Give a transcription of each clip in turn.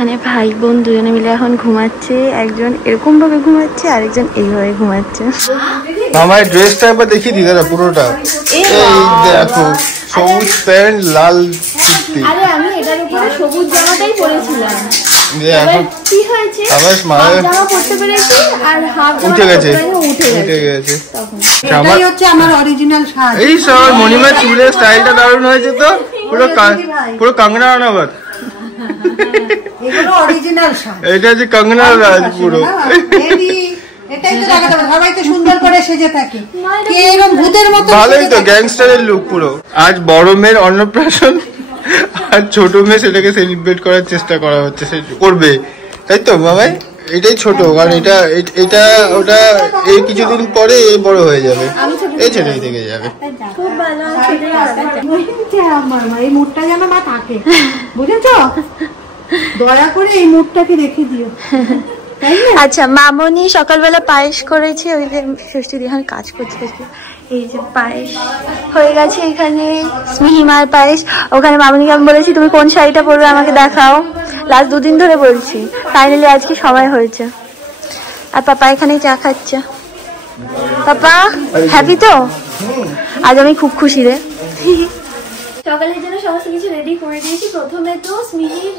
মানে ভাই বোন দুজনে মিলে এখন ঘুমাচ্ছে, একজন এরকম ভাবে ঘুমাচ্ছে আরেকজন এইভাবে ঘুমাচ্ছে। আমার ড্রেসটা একবার দেখিয়ে দি দাদা পুরোটা। এই দেখো সবুজ প্যান্ট লাল কুর্তি। আরে আমি এটার উপরে সবুজ জামাটাই পরেছিলাম, কি হয়েছে আবার জামা পরতে পেরেছি আর হাফ জামা উঠে গেছে এটাই হচ্ছে আমার অরিজিনাল শাড়ি। এই সব মনিমা চুলের স্টাইলটা দারুণ হয়েছে তো, পুরো কঙ্গনা রানাওয়াত। এগুলো অরিজিনাল শাড়ি, এটা যে কঙ্গনা রাজ পুরো। এটাই তো দেখাতে হবে, সবাই তো সুন্দর করে সেজে থাকে, কে এরকম ভূতের মতো। ভালোই তো গ্যাংস্টারের লুক পুরো। আজ বড় মেয়ের অন্নপ্রাশন আর ছোট মেয়ে সেটাকে সেলিব্রেট করার চেষ্টা করা হচ্ছে, সে করবে তাই তো বাবাই? এটাই ছোট, কারণ এটা ওটা এই কিছুদিন পরে বড় হয়ে যাবে, এই ছেলেই থেকে যাবে। এই মুডটা যেন মা থাকে, বুঝেছো? দয়া করে এই মুডটাকে রেখে দিও। আচ্ছা মামনি সকালবেলা পায়েস করেছে, ওই যে ষষ্ঠী এখন কাজ করছে। এই যে পায়েস হয়ে গেছে এখানে, স্মিহিমার পায়েস। ওখানে মামনিকে আমি বলেছি তুমি কোন শাড়িটা পরবে আমাকে দেখাও, লাস্ট 2 দিন ধরে বলছি, ফাইনালি আজকে সময় হয়েছে। আর পাপা এখানে চা খাচ্ছে। পাপা হ্যাপি তো? আজ আমি খুব খুশি রে। সকালের জন্য সমস্ত কিছু রেডি করে দিয়েছি। প্রথমে তো স্মিহির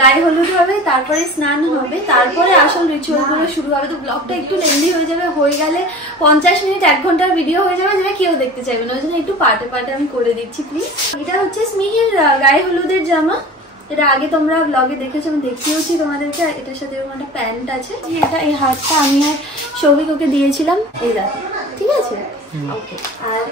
গায়ে হলুদ হবে, তারপরে স্নান হবে, তারপরে আসল রিচুয়াল গুলো শুরু হবে। তো ব্লগটা একটু লেন্দি হয়ে যাবে, হয়ে গেলে 50 মিনিট 1 ঘন্টার ভিডিও হয়ে যাবে, যেটা কেউ দেখতে চাইবে না, ওই জন্য একটু পার্টে পার্টে আমি করে দিচ্ছি প্লিজ। এটা হচ্ছে স্মিহির গায়ে হলুদের জামা, এটা আগে তোমরা ব্লগে দেখেছো, আমি দেখিয়েছি তোমাদেরকে। এটার সাথে এরকম একটা প্যান্ট আছে। এটা এই হাতটা আমি আর সৌভিক ওকে দিয়েছিলাম, এই দেখো, ঠিক আছে? ওকে। আর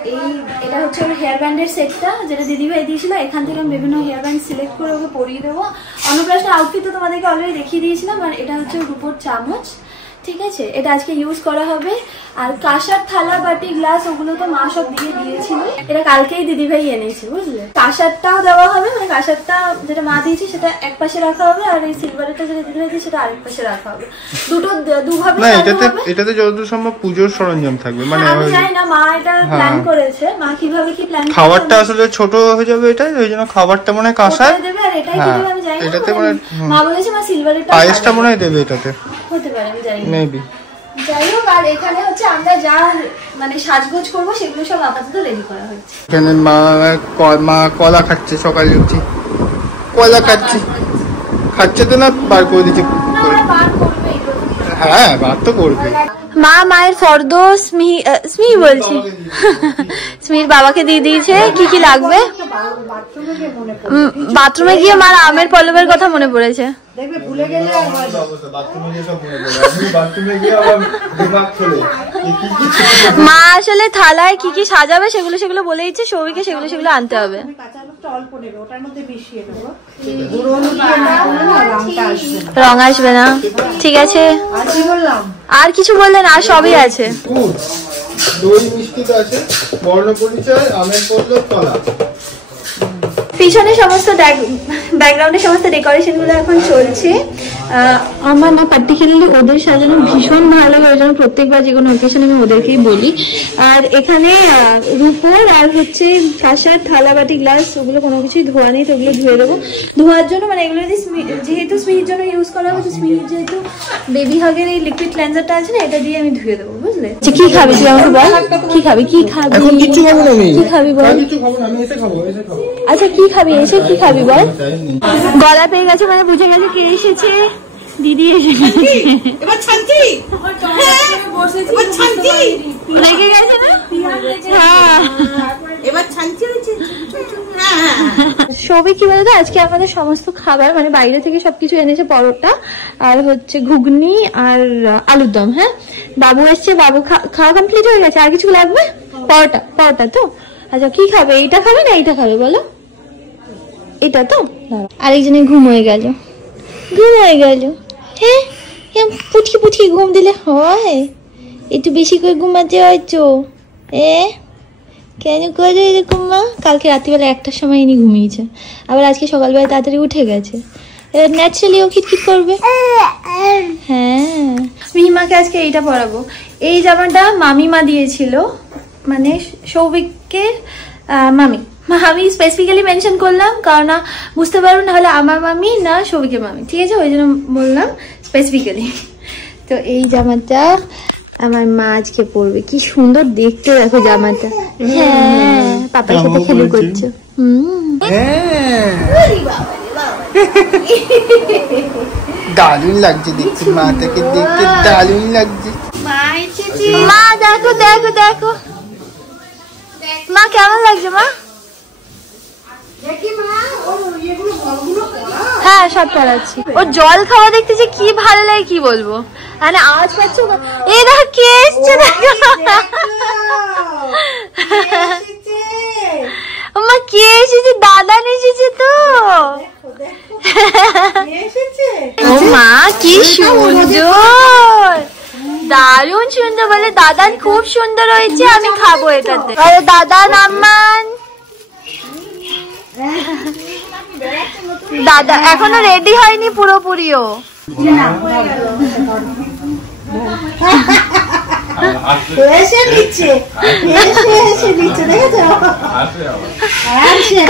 এটা হচ্ছে ওর হেয়ার ব্যান্ডের সেটটা, যেটা দিদিভাই দিয়েছিল। এখান থেকে আমি বিভিন্ন হেয়ার ব্যান্ড সিলেক্ট করে ওকে পরিয়ে দেবো। অন্নপ্রাশনের আউটফিট তো তোমাদেরকে অলরেডি দেখিয়ে দিয়েছিলাম। আর এটা হচ্ছে রূপোর চামচ, ঠিক আছে? এটা আজকে ইউজ করা হবে। আর কাঁসার থালা বাটি গ্লাস ওগুলো তো মা সব দিয়ে দিয়েছিল, এটা কালকেই দিদিভাই এনেছে, বুঝলে? কাঁসারটাও দেওয়া হবে, মানে কাঁসারটা যেটা মা দিয়েছে সেটা এক পাশে রাখা হবে, আর এই সিলভারটা যেটা দিদিভাই দিয়েছে সেটা আরেক পাশে রাখা হবে। দুভাবে না, এটাতে যতদূর সম্ভব পূজোর সরঞ্জাম থাকবে, মানে আমি জানি না মা এটা প্ল্যান করেছে, মা কিভাবে কি প্ল্যান করেছে। খাবারটা আসলে ছোট হয়ে যাবে, এটাই ওই জন্য খাবারটা মনে হয় কাঁসার দেবে, আর এটাই দিবে আমি জানি না। এটাতে মানে মা বলেছে মা সিলভারটা পায়েসটা মনে হয় দেবে এটাতে, হতে পারে, আমি জানি না, মেবি। যাই হোক, আর এখানে হচ্ছে আমরা যা মানে সাজগোজ করবো সেগুলো সব আপাতত রেডি করা হচ্ছে। এখানে মা কলা খাচ্ছে, সকালে উঠি কলা খাচ্ছে তো না, বার করে দিচ্ছে। হ্যাঁ বার তো করবে। মা মায়ের ফর্দ স্মিহি বলছি স্মিহির বাবাকে দিয়ে দিয়েছে কি কি লাগবে। বাথরুমে গিয়ে মার আমের পল্লবের কথা মনে পড়েছে। মা আসলে থালায় কি কি সাজাবে সেগুলো বলে দিচ্ছে, সৌভিকে সেগুলো আনতে হবে। রং আসবে না, ঠিক আছে। আর কিছু বললেন? আর সবই আছে, দই মিষ্টি আছে, বর্ণ পরিচয়, আমের পল্লব, কলা। পিছনে সমস্ত ব্যাকগ্রাউন্ডের সমস্ত ডেকোরেশন গুলো এখন চলছে। আমার না পার্টিকুলারলি ওদের সাজানো ভীষণ ভালো লাগে, ওই জন্য প্রত্যেকবার যে কোনো অকেশনে আমি ওদেরকেই বলি। আর এখানে রূপোর আর হচ্ছে কাঁসার থালা বাটি গ্লাস, ওগুলো কোনো কিছুই ধোয়া নেই, তো ওগুলো ধুয়ে দেবো। ধোয়ার জন্য মানে এগুলো যেহেতু স্মিহির জন্য ইউজ করা হচ্ছে, স্মিহির যেহেতু বেবি হাগের এই লিকুইড ক্লেন্সারটা আছে না, এটা দিয়ে আমি ধুয়ে দেবো, বুঝলে? কি খাবি তুই আমাকে বল, কি খাবি? কি খাবি? কি খাবি বল? আচ্ছা কি খাবি? এসে কি খাবি বল? গলা পেয়ে গেছে মানে বুঝে গেছে কে এসেছে, দিদি এসে গেছে। রেগে গেছে না? সবই কি বলতো, আজকে আমাদের সমস্ত খাবার মানে বাইরে থেকে সবকিছু এনেছে, পরোটা আর হচ্ছে ঘুগনি আর আলুর দম। হ্যাঁ, বাবু এসছে, বাবু খাওয়া কমপ্লিট হয়ে গেছে। আর কিছু লাগবে? পরোটা তো। আচ্ছা কি খাবে? এইটা খাবে না এইটা খাবে বলো? এটা তো। আরেকজনে ঘুম হয়ে গেল। হ্যাঁ, পুঠি ঘুম দিলে হয়? একটু বেশি করে ঘুমাতে হয় তো। কেন করে এরকম মা? কালকে রাত্রিবেলা 1টার সময় ইনি ঘুমিয়েছে, আবার আজকে সকালবেলা তাড়াতাড়ি উঠে গেছে। ন্যাচারালি ও খিটখিট করবে। হ্যাঁ, মিহিমাকে আজকে এইটা পরাবো। এই জামাটা মামিমা দিয়েছিল, মানে সৌভিককে মামি আমি স্পেসিফিক্যালি মেনশন করলাম কারণ না বুঝতে পারবো না হলে আমার মামি না সবিকের মামি, ঠিক আছে, ওই জন্য বললাম স্পেসিফিক্যালি। তো এই জামাটা আমার মা আজকে পরবে, কি সুন্দর দেখতে দেখো জামাটা। হ্যাঁ পাপার সাথে খেলে করছো। দারুণ লাগছে দেখতে, মাটাকে দেখতে দারুণ লাগছে। মা দেখো দেখো দেখো মা কেমন লাগছে মা? হ্যাঁ সব চালাচ্ছি। ওর জল খাওয়া দেখতে যে কি ভালো লাগে কি বলবো, মানে আওয়াজ পাচ্ছ? এই দেখো কে এসছে, মা কে এসেছে? দাদা এসেছে তো। ও মা কি সুন্দর, দারুণ সুন্দর, বলে দাদান খুব সুন্দর হয়েছে, আমি খাবো এটাতে। আরে দাদান আম্মান, দাদা এখনো রেডি হয়নি পুরোপুরিও।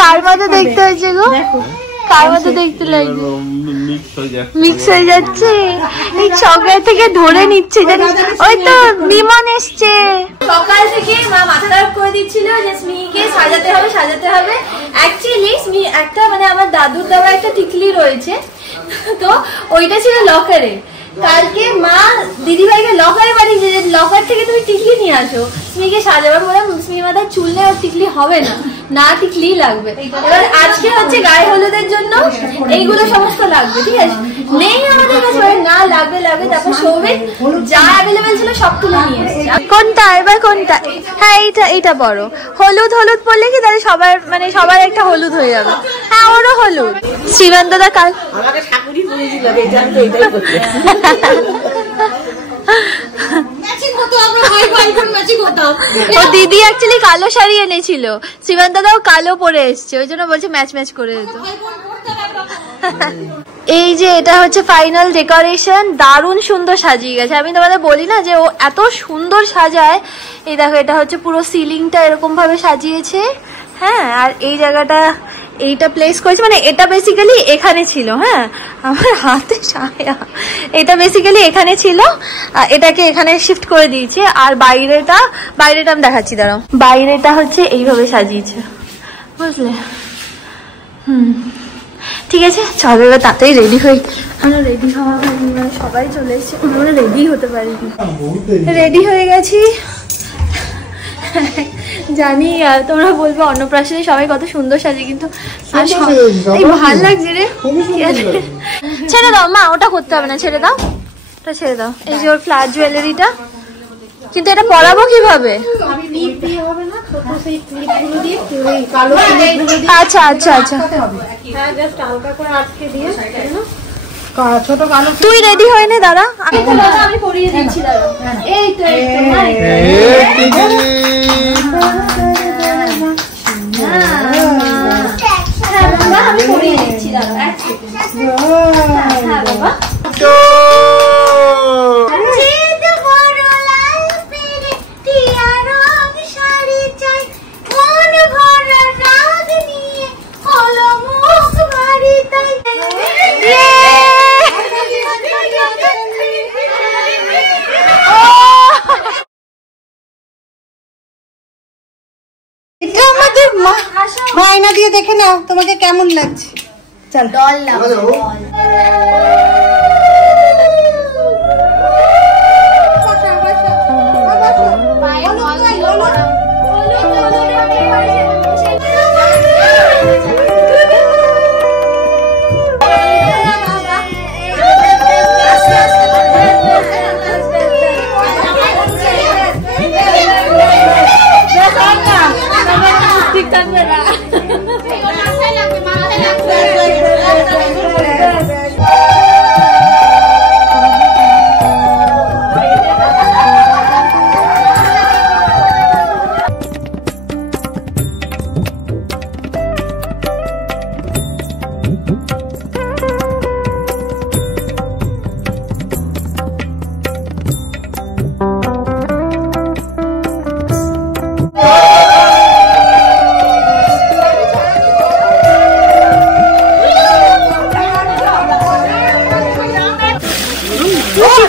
কার মতো দেখতে হয়েছে গো, কার মতো দেখতে লাগছে? মিক্স হয়ে যাচ্ছে, এই চকলেট থেকে ধরে নিচ্ছে জানিস। ওই তো বিমান এসছে। সকাল থেকে মা মাথা খারাপ করে দিচ্ছিল যে স্মিকে সাজাতে হবে সাজাতে হবে। অ্যাকচুয়ালি স্মি একটা মানে আমার দাদুর দেওয়া একটা টিকলি রয়েছে, তো ওইটা ছিল লকারে। কালকে মা দিদিভাইকে লকারে পাঠিয়েছে যে লকার থেকে তুমি টিকলি নিয়ে আসো স্মিকে সাজাবার। বলে স্মি মাথায় চুল নেই, ওর টিকলি হবে না, না টিকলি লাগবে। এবার আজকে হচ্ছে গায়ে হলুদের জন্য এইগুলো সমস্ত লাগবে, ঠিক আছে, নেই আমাদের কাছে, না লাগবে লাগবে। তারপর সৌভিক যা অ্যাভেলেবেল ছিল সব তুলে নিয়ে এসেছে। কোনটা এবার কোনটা? হ্যাঁ এইটা, এইটা বড় হলুদ। হলুদ পরলে কি তাহলে সবার মানে সবার একটা হলুদ হয়ে যাবে। হ্যাঁ ওরও হলুদ। শ্রীমান দাদা কাল আমাকে ঠাকুরই পরিয়ে দিল, এটা আমি তো এটাই করতে। ও দিদি অ্যাকচুয়ালি কালো শাড়ি এনেছিল, শ্রীমান দাদাও কালো পরে এসছে, ওই জন্য বলছে ম্যাচ ম্যাচ করে দিত। এই যে এটা হচ্ছে ফাইনাল ডেকোরেশন, দারুণ সুন্দর সাজিয়ে গেছে। আমি তোমাদের বলি না যে ও এত সুন্দর সাজায়। এই দেখো এটা হচ্ছে পুরো সিলিংটা এরকম ভাবে সাজিয়েছে। হ্যাঁ আর এই জায়গাটা এইটা প্লেস করেছে, মানে এটা বেসিক্যালি এখানে ছিল। হ্যাঁ আমার হাতে ছায়া, এটা বেসিক্যালি এখানে ছিল, এটাকে এখানে শিফট করে দিয়েছে। আর বাইরেটা আমি দেখাচ্ছি, দাঁড়াও। বাইরেটা হচ্ছে এইভাবে সাজিয়েছে, বুঝলে? ঠিক আছে চলো এবার তাড়াতাড়ি রেডি হই। আমরা রেডি হওয়া হয়নি, মানে সবাই চলে এসেছে, আমরা রেডি হতে পারিনি। রেডি হয়ে গেছি। জানি তোমরা বলবে অন্নপ্রাশনে সবাই কত সুন্দর সাজে, কিন্তু ভাল লাগছে রে। ছেড়ে দাও মা, ওটা করতে হবে না, ছেড়ে দাও, ওটা ছেড়ে দাও। এই যে ওর ফ্ল্যাট জুয়েলারিটা, কিন্তু এটা পরাবো কিভাবে? আচ্ছা আচ্ছা আচ্ছা তুই রেডি হয়নি, দাঁড়া আমি পরিয়ে দিচ্ছি। এই তো আমি পরিয়ে দিচ্ছি, মায়না দিয়ে দেখে নাও তোমাকে কেমন লাগছে। চল ডল নাও।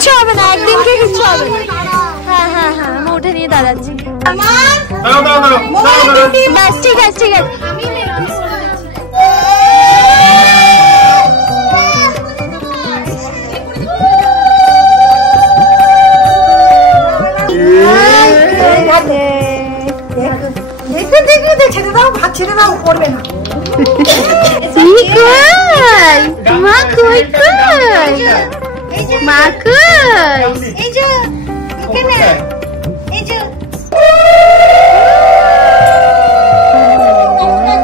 কিচ্ছু হবে না, একদিনকে কিচ্ছু হবে না। হ্যাঁ হ্যাঁ হ্যাঁ, আমি উঠে নিয়ে দাঁড়াচ্ছি। ব্যাস ঠিক আছে ঠিক আছে। ছেড়ে দাও, ভাত ছেড়ে দাও, করবে না। মা কই কই, মা কই, এই যে এখানে, এই যে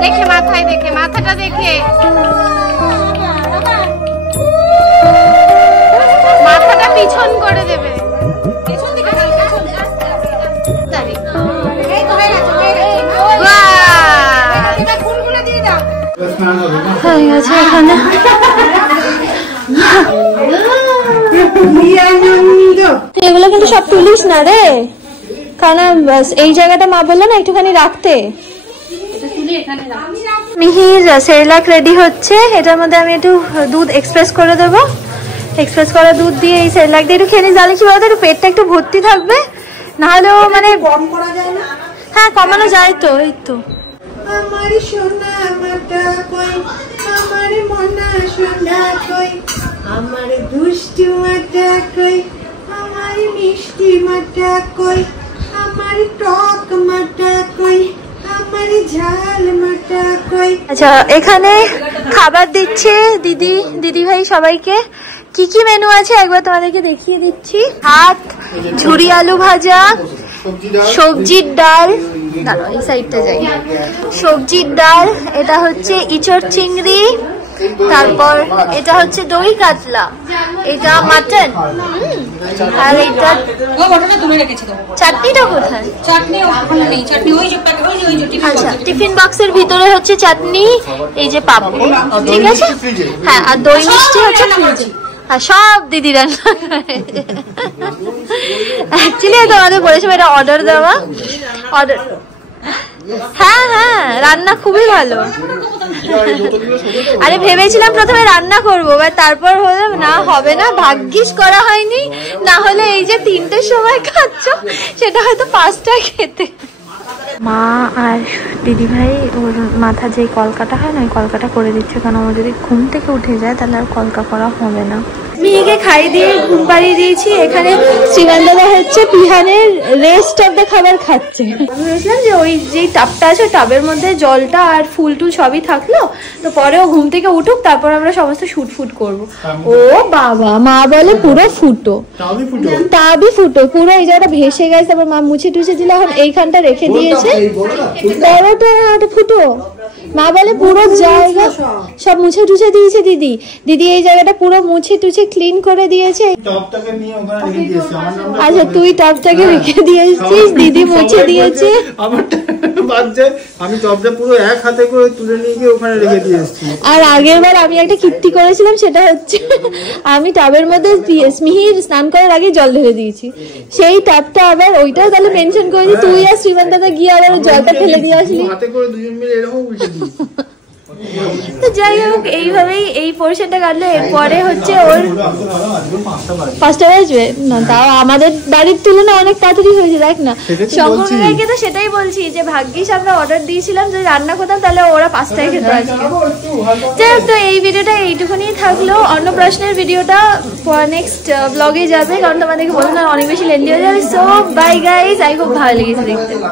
দেখে মাথায়, দেখে মাথাটা দেখে, মাথাটা পিছন করে দেবে। হয়ে গেছে এখানে। এগুলো কিন্তু সব তুলিস না রে, কারণ এই জায়গাটা মা বললো না একটুখানি রাখতে। মিহির সেরেলাক রেডি হচ্ছে, এটার মধ্যে আমি একটু দুধ এক্সপ্রেস করে দেবো। এক্সপ্রেস করা দুধ দিয়ে এই সেরেলাক দিয়ে একটু খেয়ে নিস, তাহলে কি বলতো একটু পেটটা একটু ভর্তি থাকবে, নাহলেও মানে কম করা যায় না। হ্যাঁ কমানো যায় তো। এই তো আমার সোনা মাটা কই, আমার মনা সোনা কই, আমার দুষ্টু মাটা কই, আমার মিষ্টি মাটা কই, আমার টক মাটা কই, আমার ঝাল মাটা কই। আচ্ছা এখানে খাবার দিচ্ছে দিদি ভাই সবাইকে। কি কি মেনু আছে একবার তোমাদেরকে দেখিয়ে দিচ্ছি। ভাত, ঝুরি আলু ভাজা, সবজির ডাল, দাঁড়াও এই সাইডটা যাই, সবজির ডাল, এটা হচ্ছে ইঁচড় চিংড়ি, তারপর এটা হচ্ছে দই কাতলা, এটা মাটন, আর এটা চাটনিটা কোথায়? আচ্ছা টিফিন বক্সের ভিতরে হচ্ছে চাটনি, এই যে পাপড়, ঠিক আছে। হ্যাঁ আর দই মিষ্টি হচ্ছে ফ্রিজে। আর সব দিদি রান্না। অ্যাকচুয়ালি তোমাদের বলেছিলাম এটা অর্ডার দেওয়া, অর্ডার। হ্যাঁ হ্যাঁ রান্না খুবই ভালো। আরে ভেবেছিলাম প্রথমে রান্না করবো, বাট তারপর হলো না, হবে না, ভাগ্যিস করা হয়নি, না হলে এই যে 3টের সময় খাচ্ছ সেটা হয়তো 5টায় খেতে। মা আর দিদিভাই ওর মাথা যে কলকাটা হয় না, ওই কলকাটা করে দিচ্ছে, কারণ ও যদি ঘুম থেকে উঠে যায় তাহলে আর কলকা করা হবে না। মেয়েকে খাই দিয়ে ঘুম পাড়িয়ে দিয়েছি। এখানে শ্রীমান দাদা হচ্ছে পিহানের রেস্ট অফ দ্য খাবার খাচ্ছে। আমি ভেবেছিলাম যে ওই যে টাবটা আছে টাবের মধ্যে জলটা আর ফুল টুল সবই থাকলো, তো পরেও ঘুম থেকে উঠুক, তারপর আমরা সমস্ত শুট ফুট করবো। ও বাবা, মা বলে পুরো ফুটো, টাবই ফুটো, পুরো এই জায়গাটা ভেসে গেছে। তারপর মা মুছে টুছে দিলে, এখন এইখানটা রেখে দিয়েছে, বড়টা ফুটো। মা বলে পুরো জায়গা সব মুছে টুছে দিয়েছে দিদি এই জায়গাটা পুরো মুছে টুছে ক্লিন করে দিয়েছে। আচ্ছা তুই টপটাকে রেখে দিয়েছিস, দিদি মুছে দিয়েছে। আমি টপটা পুরো এক হাতে করে তুলে নিয়ে গিয়ে ওখানে রেখে দিয়ে এসেছি। আর আগের বার আমি একটা কীর্তি করেছিলাম, সেটা হচ্ছে আমি টাবের মধ্যে মিহির স্নান করার আগে জল ঢেলে দিয়েছি। সেই টাবটা আবার ওইটাও তাহলে মেনশন করেছি, তুই আর শ্রীমান দাদা গিয়ে আবার জলটা ফেলে দিয়ে আসলি। হাতে করে দুজন মিলে এরকম উল্টে দিই। তো যাই হোক এইভাবেই এই পোর্শনটা কাটলো। এরপরে হচ্ছে ওর 5টা বাজবে না, তাও আমাদের বাড়ির তুলনায় অনেক তাড়াতাড়ি হয়েছে, দেখ না। শঙ্করকে তো সেটাই বলছি যে ভাগ্যিস আমরা অর্ডার দিয়েছিলাম, যদি রান্না করতাম তাহলে ওরা 5টায় খেতে আসবে। যাই হোক, তো এই ভিডিওটা এইটুকুনি থাকলো। অন্নপ্রাশনের ভিডিওটা নেক্সট ব্লগে যাবে, কারণ তোমাদেরকে বললাম অনেক বেশি লেন্দি হয়ে যাবে। সো বাই গাইজ, আই খুব ভালো লেগেছে দেখতে।